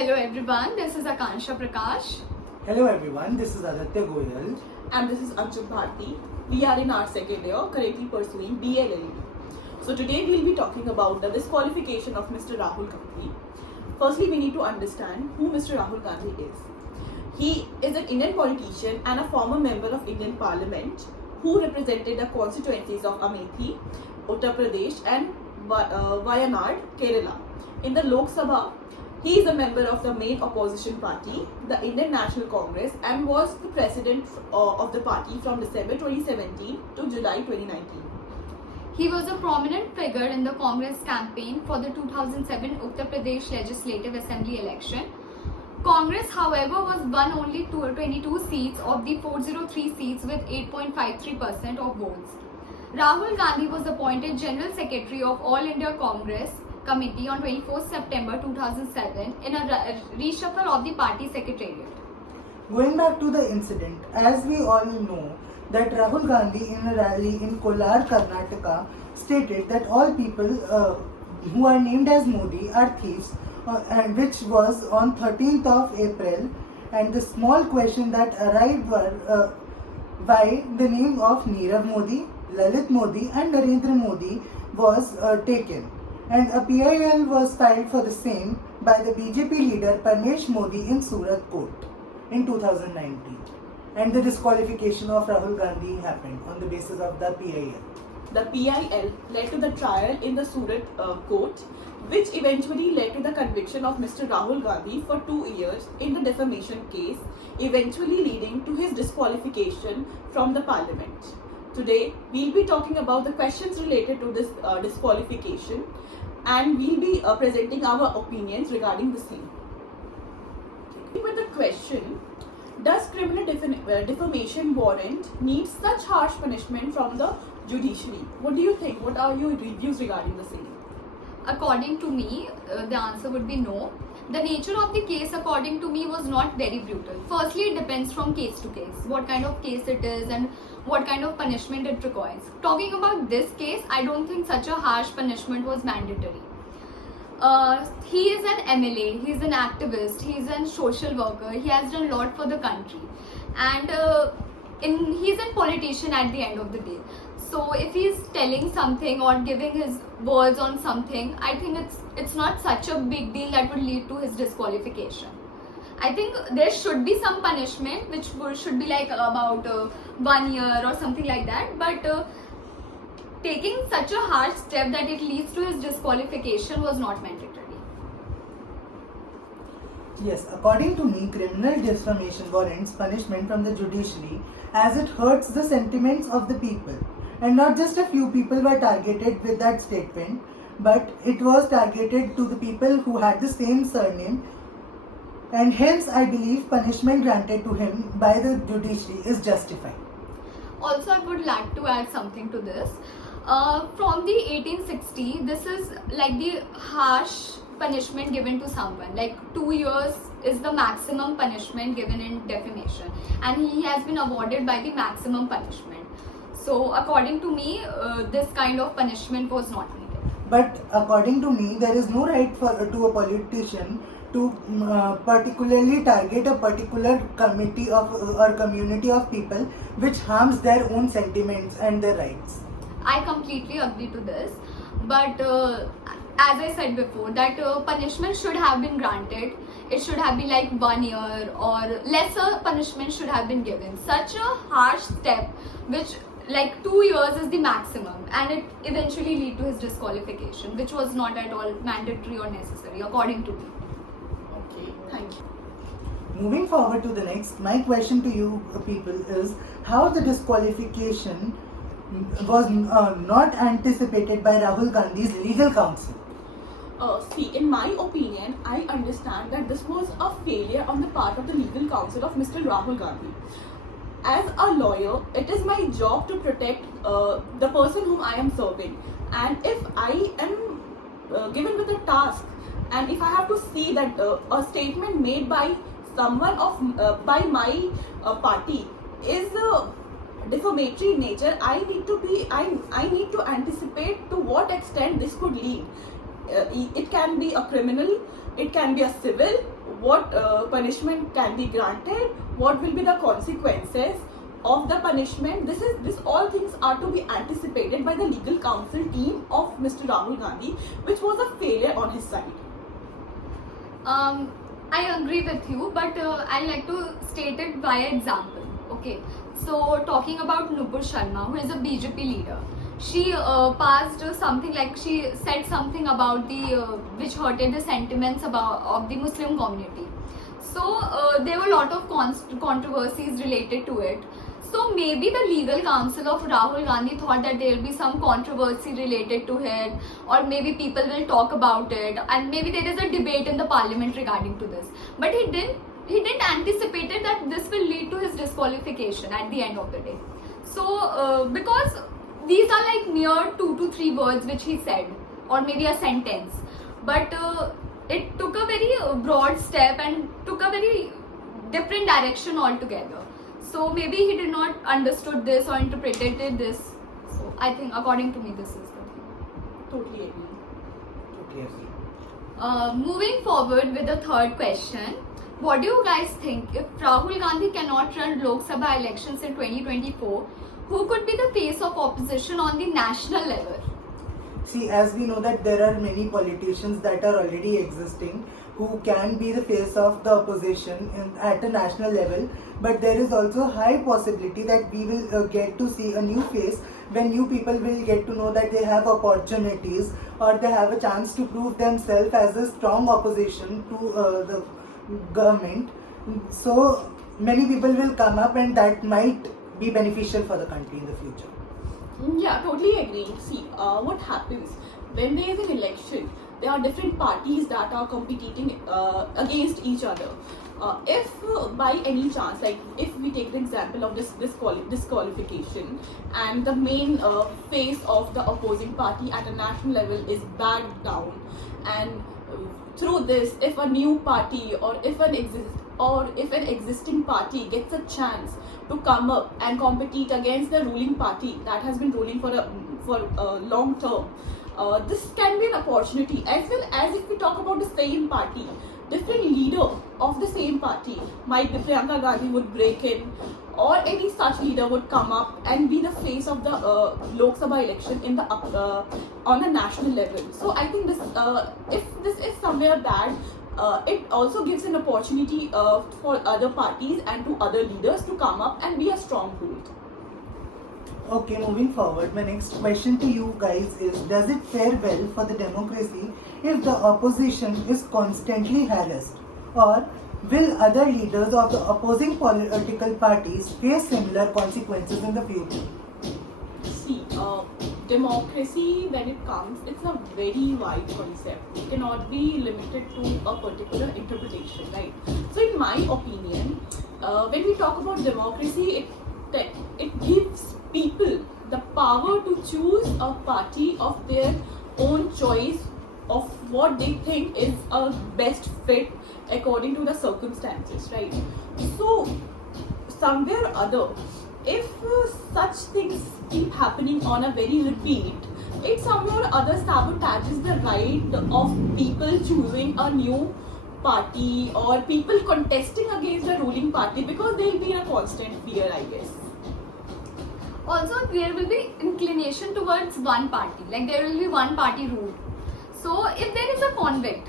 Hello everyone, this is Akansha Prakash. Hello everyone, this is Aditya Goyal. And this is Anshul Bharti. We are in our second year, currently pursuing BLLD. So today we will be talking about the disqualification of Mr. Rahul Gandhi. Firstly, we need to understand who Mr. Rahul Gandhi is. He is an Indian politician and a former member of Indian Parliament who represented the constituencies of Amethi, Uttar Pradesh and Wayanad, Kerala. In the Lok Sabha, he is a member of the main opposition party, the Indian National Congress, and was the president of the party from December 2017 to July 2019. He was a prominent figure in the Congress campaign for the 2007 Uttar Pradesh Legislative Assembly election. Congress, however, was won only 22 seats of the 403 seats with 8.53% of votes. Rahul Gandhi was appointed General Secretary of All India Congress Committee on 24 September 2007 in a reshuffle of the party secretariat. Going back to the incident, as we all know that Rahul Gandhi in a rally in Kolar, Karnataka stated that all people who are named as Modi are thieves, and which was on 13th of April, and the small question that arrived were why the name of Nirav Modi, Lalit Modi and Narendra Modi was taken. And a PIL was filed for the same by the BJP leader Parmesh Modi in Surat court in 2019. And the disqualification of Rahul Gandhi happened on the basis of the PIL. The PIL led to the trial in the Surat court, which eventually led to the conviction of Mr. Rahul Gandhi for 2 years in the defamation case, eventually leading to his disqualification from the parliament. Today, we'll be talking about the questions related to this disqualification, and we'll be presenting our opinions regarding the same. With the question, does criminal defamation warrant need such harsh punishment from the judiciary? What do you think? What are your reviews regarding the same? According to me, the answer would be no. The nature of the case, according to me, was not very brutal. Firstly, it depends from case to case, what kind of case it is and what kind of punishment it requires. Talking about this case, I don't think such a harsh punishment was mandatory. He is an MLA, he is an activist, he is a social worker, he has done a lot for the country, and he is a politician at the end of the day. So if he is telling something or giving his words on something, I think it's not such a big deal that would lead to his disqualification. I think there should be some punishment which should be like about 1 year or something like that, but taking such a harsh step that it leads to his disqualification was not mandatory. Yes, according to me, criminal defamation warrants punishment from the judiciary as it hurts the sentiments of the people. And not just a few people were targeted with that statement, but it was targeted to the people who had the same surname, and hence I believe punishment granted to him by the judiciary is justified. Also, I would like to add something to this. From the 1860, this is like the harsh punishment given to someone. Like 2 years is the maximum punishment given in defamation, and he has been awarded by the maximum punishment. So, according to me, this kind of punishment was not needed. But according to me, there is no right to a politician to particularly target a particular committee of or community of people which harms their own sentiments and their rights. I completely agree to this, but as I said before, that punishment should have been granted. It should have been like 1 year, or lesser punishment should have been given. Such a harsh step, which like 2 years is the maximum, and it eventually lead to his disqualification, which was not at all mandatory or necessary, according to me. Okay, thank you. Moving forward to the next, my question to you people is how the disqualification was not anticipated by Rahul Gandhi's legal counsel. See, in my opinion, I understand that this was a failure on the part of the legal counsel of Mr. Rahul Gandhi. As a lawyer, it is my job to protect the person whom I am serving. And if I am given with a task, and if I have to see that a statement made by someone of by my party is defamatory nature, I need to anticipate to what extent this could lead. it can be a criminal, it can be a civil. What punishment can be granted? What will be the consequences of the punishment? This all things are to be anticipated by the legal counsel team of Mr. Rahul Gandhi, which was a failure on his side. I agree with you, but I like to state it via example. Okay, so talking about Nupur Sharma, who is a BJP leader, she passed something like she said something about the which hurted the sentiments of the Muslim community. So there were a lot of controversies related to it. So maybe the legal counsel of Rahul Gandhi thought that there will be some controversy related to it, or maybe people will talk about it, and maybe there is a debate in the parliament regarding to this. But he didn't anticipate it that this will lead to his disqualification at the end of the day. So because these are like mere 2 to 3 words which he said, or maybe a sentence, but it took a very broad step and took a very different direction altogether. So maybe he did not understood this or interpreted this. So I think according to me this is the thing. Totally agree. Totally agree. Moving forward with the third question, what do you guys think? If Rahul Gandhi cannot run Lok Sabha elections in 2024, who could be the face of opposition on the national level? See, as we know that there are many politicians that are already existing who can be the face of the opposition at a national level, but there is also high possibility that we will get to see a new face when new people will get to know that they have opportunities or they have a chance to prove themselves as a strong opposition to the government. So many people will come up, and that might be beneficial for the country in the future. Yeah, totally agree. See, what happens when there is an election? There are different parties that are competing against each other. If by any chance, like if we take the example of this disqualification, and the main face of the opposing party at a national level is backed down, and through this, if a new party or if an existing party gets a chance to come up and compete against the ruling party that has been ruling for a long term, this can be an opportunity. As well as if we talk about the same party, different leader of the same party, might be Priyanka Gandhi would break in, or any such leader would come up and be the face of the Lok Sabha election in the on a national level. So I think this, if this is somewhere bad, it also gives an opportunity for other parties and to other leaders to come up and be a stronghold. Okay, moving forward, my next question to you guys is, does it fare well for the democracy if the opposition is constantly harassed? Or will other leaders of the opposing political parties face similar consequences in the future? See, democracy, when it comes, it's a very wide concept. It cannot be limited to a particular interpretation, right? So in my opinion, when we talk about democracy, it gives people the power to choose a party of their own choice of what they think is a best fit according to the circumstances, right? So somewhere or other, if such things keep happening on a very repeat, it somewhere or other sabotages the right of people choosing a new party or people contesting against the ruling party, because they'll be in a constant fear, I guess. Also, there will be inclination towards one party, like there will be one party rule. So if there is a conflict,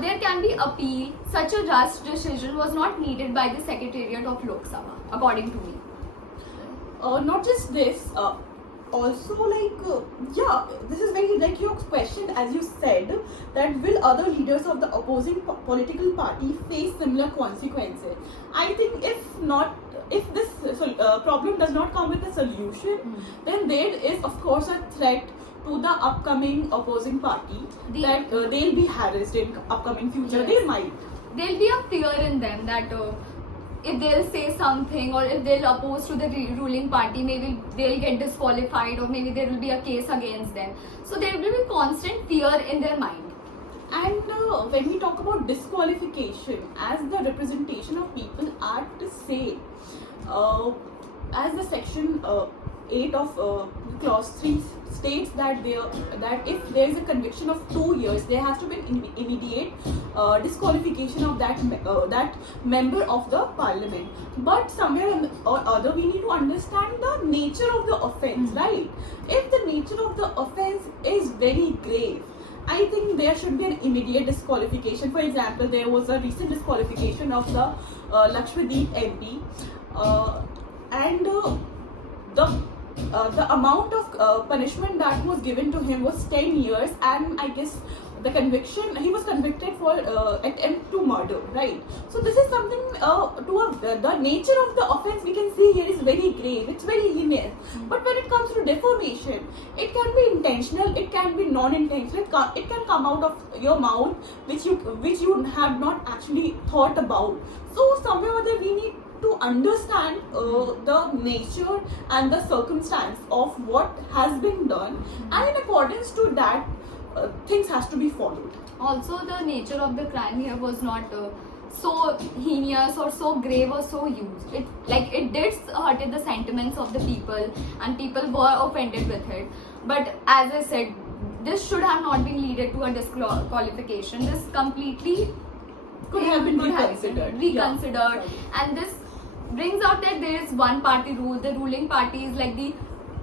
there can be appeal. Such a rushed decision was not needed by the Secretariat of Lok Sabha, according to me. Not just this, also yeah, this is very like your question, as you said, that will other leaders of the opposing political party face similar consequences? I think if this problem does not come with a solution, then there is of course a threat to the upcoming opposing party that they'll be harassed in upcoming future. Yes. They might. There'll be a fear in them that if they'll say something or if they'll oppose to the ruling party, maybe they'll get disqualified or maybe there will be a case against them. So there will be constant fear in their mind. And when we talk about disqualification as the representation of people at say, as the section 8 of clause 3 states that if there is a conviction of 2 years, there has to be an immediate disqualification of that member of the parliament. But somewhere or other, we need to understand the nature of the offence, right? If the nature of the offence is very grave, I think there should be an immediate disqualification. For example, there was a recent disqualification of the Lakshadweep MP, and the amount of punishment that was given to him was 10 years, and I guess the conviction, he was convicted for attempt to murder, right? So this is something the nature of the offence we can see here is very grave, it's very heinous. But when it comes to defamation, it can be intentional, it can be non-intentional, it can come out of your mouth which you have not actually thought about. So somewhere or other we need to understand the nature and the circumstance of what has been done, and in accordance to that, things has to be followed. Also, the nature of the crime here was not so heinous or so grave or so huge. It did hurt the sentiments of the people, and people were offended with it. But as I said, this should have not been leaded to a disqualification. This completely Could have been reconsidered. Reconsidered, and this brings out that there is one party rule. The ruling party is like the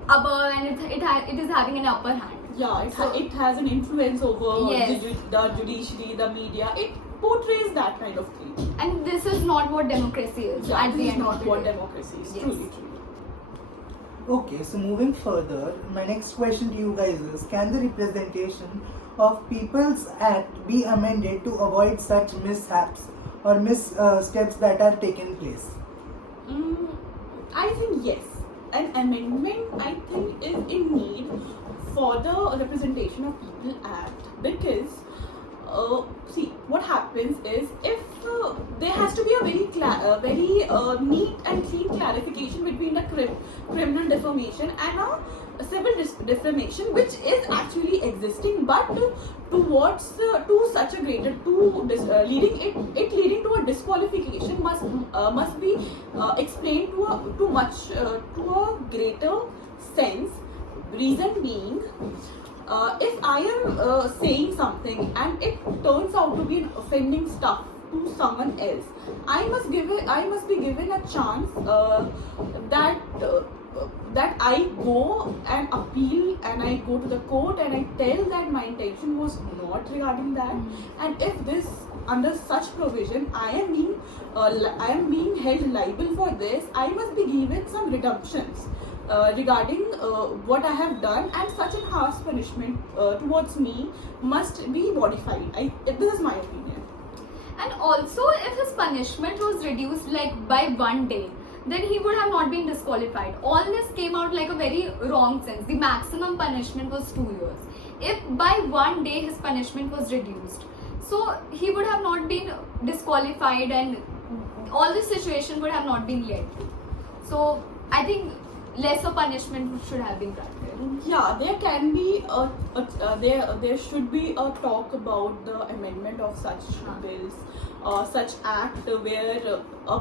upper, and it is having an upper hand. Yeah, it has an influence over Yes. the judiciary, the media. It portrays that kind of thing. And this is not what democracy is Yeah, at this the is end not of the what day. democracy is. Yes. Truly, truly. Okay, so moving further, my next question to you guys is, can the Representation of People's Act be amended to avoid such mishaps or missteps that are taken place? I think yes. An amendment, I think, is in need for the Representation of People Act, because see, what happens is, if there has to be a very neat and clean clarification between a criminal defamation and a civil defamation, which is actually existing, but towards to such a greater leading to a disqualification must be explained to a greater sense. Reason being, if I am saying something and it turns out to be an offending stuff to someone else, I must be given a chance that I go and appeal, and I go to the court and I tell that my intention was not regarding that, and if this, under such provision, I am being held liable for this, I must be given some redemptions regarding what I have done, and such a harsh punishment towards me must be modified. This is my opinion. And also, if his punishment was reduced like by 1 day, then he would have not been disqualified. All this came out like a very wrong sense. The maximum punishment was 2 years. If by 1 day his punishment was reduced, so he would have not been disqualified, and all this situation would have not been led to. So I think lesser punishment should have been granted. Yeah, there can be there should be a talk about the amendment of such bills, such act where a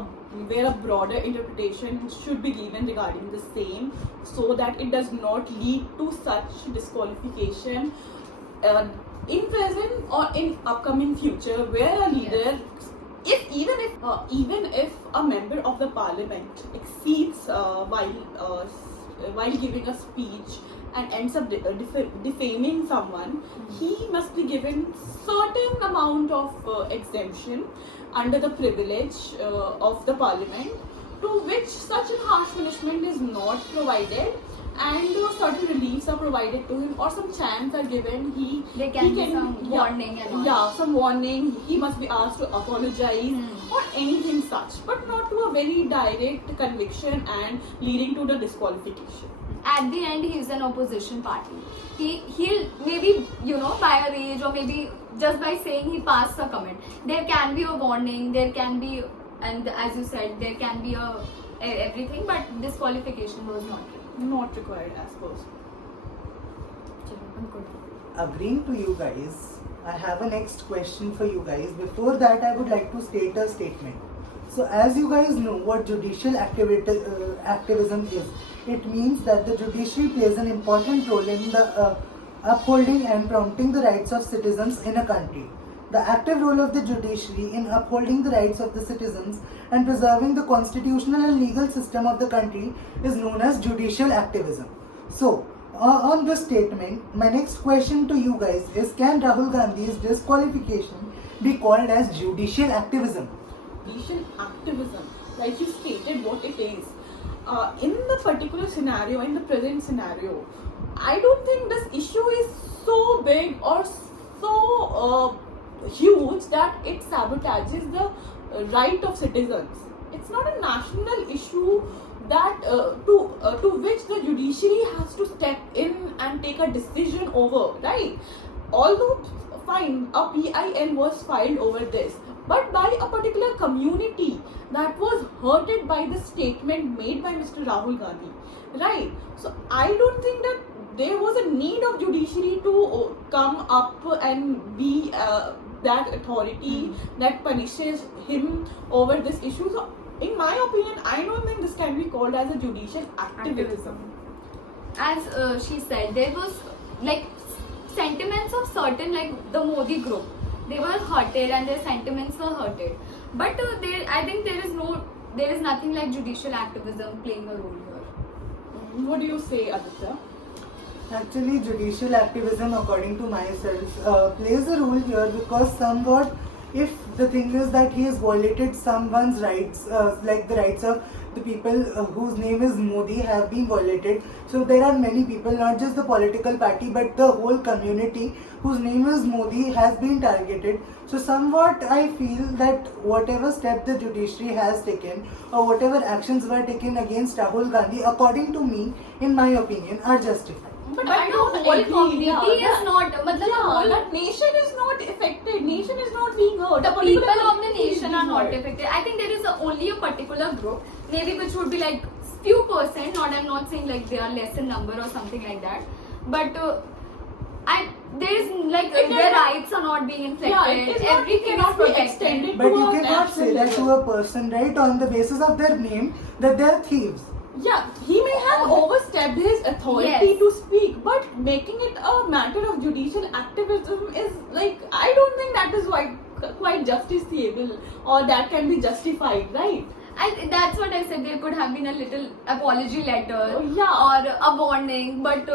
broader interpretation should be given regarding the same, so that it does not lead to such disqualification in present or in upcoming future, where a leader, even if a member of the parliament exceeds while giving a speech and ends up defaming someone, he must be given certain amount of exemption under the privilege of the parliament, to which such a harsh punishment is not provided, and certain reliefs are provided to him, or some chance are given. There can be some warning and all. Yeah, some warning. He must be asked to apologize or anything such, but not to a very direct conviction and leading to the disqualification. At the end, he is an opposition party. He'll maybe, by a rage, or maybe just by saying he passed a comment, there can be a warning, there can be, and as you said, there can be everything, but disqualification was not required as per. Agreeing to you guys, I have a next question for you guys. Before that, I would like to state a statement. So as you guys know what judicial activism is, it means that the judiciary plays an important role in the upholding and promoting the rights of citizens in a country. The active role of the judiciary in upholding the rights of the citizens and preserving the constitutional and legal system of the country is known as judicial activism. So, on this statement, my next question to you guys is, can Rahul Gandhi's disqualification be called as judicial activism? Judicial activism, like you stated what it is. In the particular scenario, in the present scenario, I don't think this issue is so big or so huge that it sabotages the right of citizens. It's not a national issue that to which the judiciary has to step in and take a decision over, right? Although fine, a PIL was filed over this, but by a particular community that was hurted by the statement made by Mr. Rahul Gandhi, right? So I don't think that there was a need of judiciary to come up and be that authority that punishes him over this issue. So in my opinion, I don't think this can be called as a judicial activism. As she said, there was like sentiments of certain, like the Modi group, they were hurted and their sentiments were hurted, but I think there is nothing like judicial activism playing a role here. What do you say, Aditya? Actually, judicial activism, according to myself, plays a role here because somewhat, if the thing is that he has violated someone's rights, like the rights of the people whose name is Modi have been violated. So there are many people, not just the political party, but the whole community whose name is Modi has been targeted. So somewhat I feel that whatever step the judiciary has taken or whatever actions were taken against Rahul Gandhi, according to me, in my opinion, are justified. But I don't the whole agree, community yeah, is not, matlab the whole that nation is not affected, nation is not being hurt. the A particular people of the community is nation are being not hurt. affected. I think there is only a particular group, maybe which would be like few percent. I'm not saying like they are less in number or something like that. But there is like It their cannot- rights are not being infected. Yeah, it is not, Everything cannot is be protected. extended But to you a cannot say national that to level. a person, right, on the basis of their name, that they are thieves. Yeah, he may have overstepped his authority Yes. to speak, but making it a matter of judicial activism is like, I don't think that is quite justiciable or that can be justified, right? That's what I said. There could have been a little apology letter Yeah. or a warning, but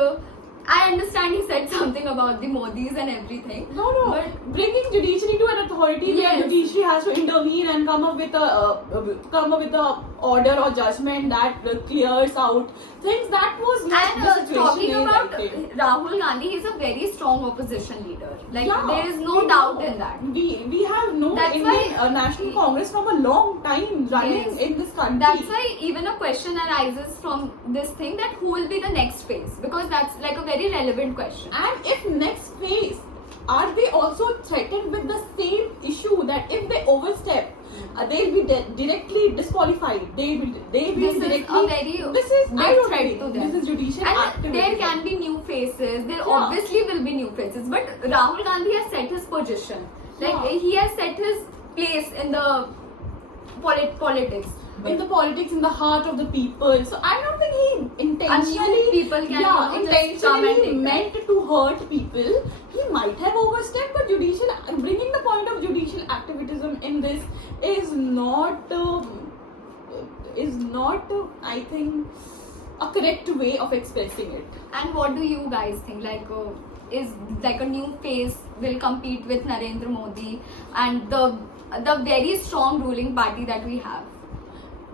I understand he said something about the Modis and everything. No, But bringing judiciary to an authority where Yes. judiciary has to intervene and come up with a order or judgment that clears out things, that was not and the situation talking is, about I think. Rahul Gandhi, he's a very strong opposition leader. Like Yeah, there is no we doubt know. in that. We have no That's Indian why- National Congress from a long time running Yes. in this country. That's why even a question arises from this thing, that who will be the next phase, because that's like a very relevant question. And if next phase, are they also threatened with the same issue that if they overstep, they'll be directly disqualified. They will This is directly. a very This is big I don't threat think to them. this is judicial And activism. there can be new faces. There Yeah. obviously will be new faces. But Rahul Gandhi has set his position. Like Yeah. he has set his place in the politics. in the politics, in the heart of the people. So I don't think he intentionally, people can, just come and intentionally take meant to hurt people. He might have overstepped, but bringing the point of judicial activism in this is not, I think, a correct way of expressing it. And what do you guys think? Like, is like a new face will compete with Narendra Modi and the very strong ruling party that we have?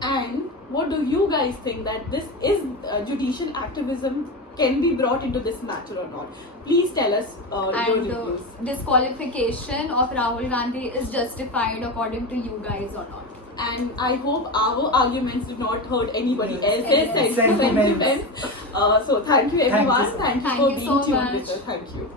And what do you guys think, that this is judicial activism can be brought into this matter or not? Please tell us your And reviews. disqualification of Rahul Gandhi is justified according to you guys or not? And I hope our arguments did not hurt anybody else's Yes. sentiments. So thank you everyone. Thank you, sir. Thank you Thank for you being so tuned much. with us. Thank you.